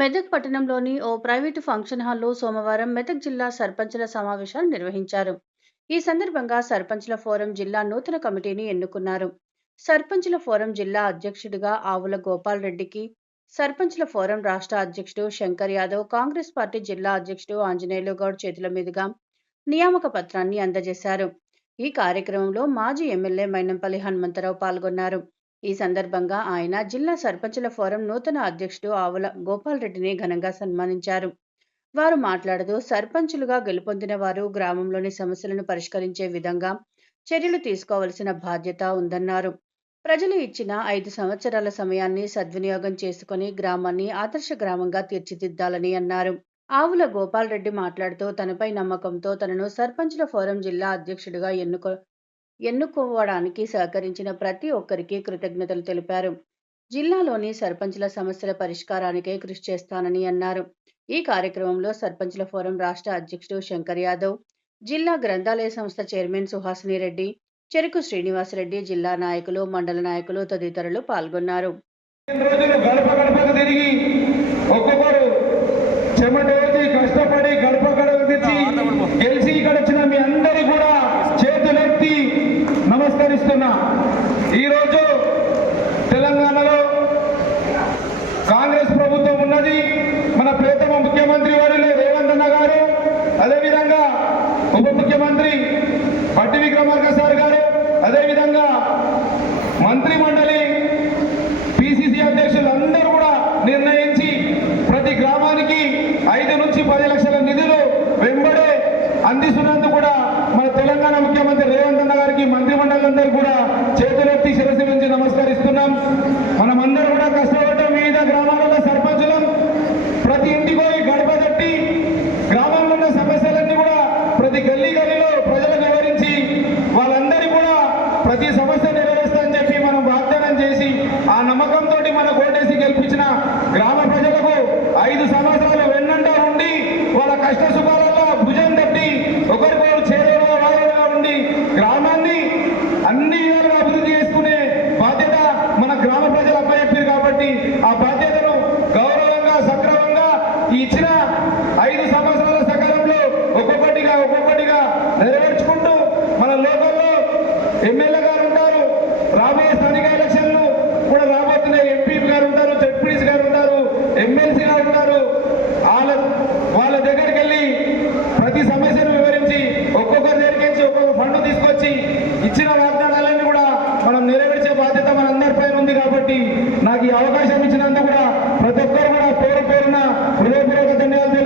మెదక్ పట్టణంలోని ఓ private function హాల్లో సోమవారం మెదక్ జిల్లా సర్పంచుల సమావేశాలు నిర్వహించారు. ఈ సందర్భంగా సర్పంచుల ఫోరం జిల్లా నూతన కమిటీని ఎన్నుకున్నారు. సర్పంచుల ఫోరం జిల్లా అధ్యక్షుడిగా ఆవుల గోపాల్ రెడ్డికి, సర్పంచుల ఫోరం రాష్ట్ర అధ్యక్షుడు శంకర్ యాదవ్, కాంగ్రెస్ పార్టీ జిల్లా అధ్యక్షుడు ఆంజనేయులు గౌడ్ చేతుల మీదుగా నియామక పత్రాన్ని అందజేశారు. ఈ కార్యక్రమంలో మాజీ ఎమ్మెల్యే మైనంపల్లి హనుమంతరావు పాల్గొన్నారు. ఈ సందర్భంగా ఆయన జిల్లా సర్పంచుల ఫోరం నూతన అధ్యక్షుడు ఆవుల గోపాల్ రెడ్డిని ఘనంగా సన్మానించారు. వారు మాట్లాడుతూ సర్పంచులుగా గెలుపొందిన వారు గ్రామంలోని సమస్యలను పరిష్కరించే విధంగా చర్యలు తీసుకోవాల్సిన బాధ్యత ఉందన్నారు. ప్రజలు ఇచ్చిన 5 సంవత్సరాల సమయాన్ని సద్వినియోగం చేసుకుని గ్రామాన్ని ఆదర్శ గ్రామంగా తీర్చిదిద్దాలని అన్నారు. ఆవుల గోపాల్ రెడ్డి మాట్లాడుతూ తనపై నమ్మకంతో తనను సర్పంచుల ఫోరం జిల్లా అధ్యక్షుడిగా ఎన్నుకోవడానికి సహకరించిన ప్రతి ఒక్కరికి కృతజ్ఞతలు తెలిపారు. జిల్లాలోని సర్పంచుల సమస్యల పరిష్కారానికే కృషి చేస్తానని అన్నారు. ఈ కార్యక్రమంలో సర్పంచుల ఫోరం రాష్ట్ర అధ్యక్షుడు శంకర్ యాదవ్, జిల్లా గ్రంథాలయ సంస్థ చైర్మన్ సుహాసిని రెడ్డి, చెరుకు శ్రీనివాసరెడ్డి, జిల్లా నాయకులు, మండల నాయకులు తదితరులు పాల్గొన్నారు. కష్టపడి గడప గడప తెచ్చి గెలిచి ఇక్కడ వచ్చిన మీ అందరి కూడా చేతులెత్తి నమస్కరిస్తున్నా. ఈరోజు తెలంగాణలో కాంగ్రెస్ ప్రభుత్వం ఉన్నది. మన ప్రియతమ ముఖ్యమంత్రి వారు రేవంత్ అన్న గారు, అదేవిధంగా ఉప ముఖ్యమంత్రి భట్టి విక్రమార్క సార్ గారు, అదేవిధంగా మంత్రి మండలి, పిసిసి అధ్యక్షులు అందరూ కూడా నిర్ణయించి ప్రతి గ్రామానికి 5 నుంచి 10 లక్షల నిధులు వెంబడే అందిస్తున్నందుకు కూడా మన తెలంగాణ ముఖ్యమంత్రి రేవంత్ అన్న గారికి, మంత్రి మండలందరూ కూడా చేతులెత్తి శిరస్సు నుంచి నమస్కరిస్తున్నాం. మనమందరూ కూడా కష్టపడ్డాం వివిధ గ్రామాలలో.